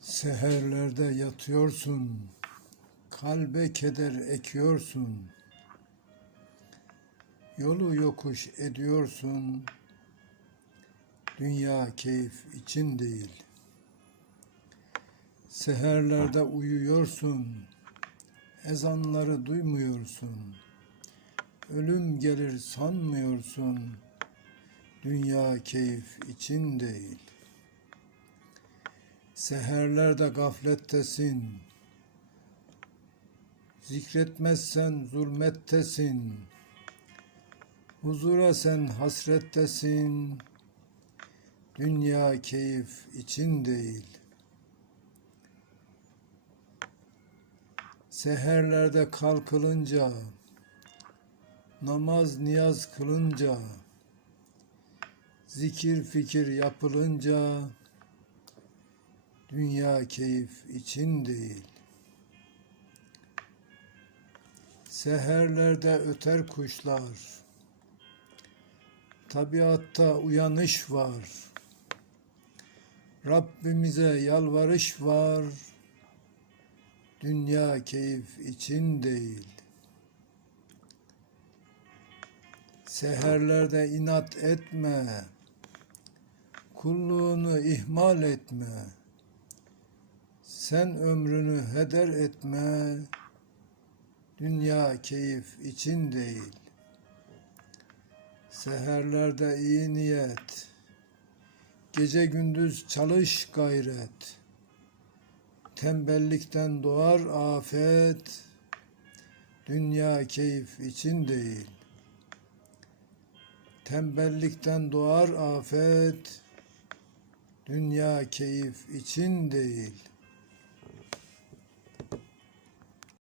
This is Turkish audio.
Seherlerde yatıyorsun, kalbe keder ekiyorsun. Yolu yokuş ediyorsun, dünya keyif için değil. Seherlerde uyuyorsun, ezanları duymuyorsun. Ölüm gelir sanmıyorsun, dünya keyif için değil. Seherlerde gaflettesin. Zikretmezsen zulmettesin. Huzura sen hasrettesin. Dünya keyif için değil. Seherlerde kalkılınca, namaz niyaz kılınca, zikir fikir yapılınca, Dünya keyif için değil. Seherlerde öter kuşlar. Tabiatta uyanış var. Rabbimize yalvarış var. Dünya keyif için değil. Seherlerde inat etme. Kulluğunu ihmal etme. Sen ömrünü heder etme, dünya keyif için değil. Seherlerde iyi niyet, gece gündüz çalış gayret. Tembellikten doğar afet, dünya keyif için değil. Tembellikten doğar afet, dünya keyif için değil.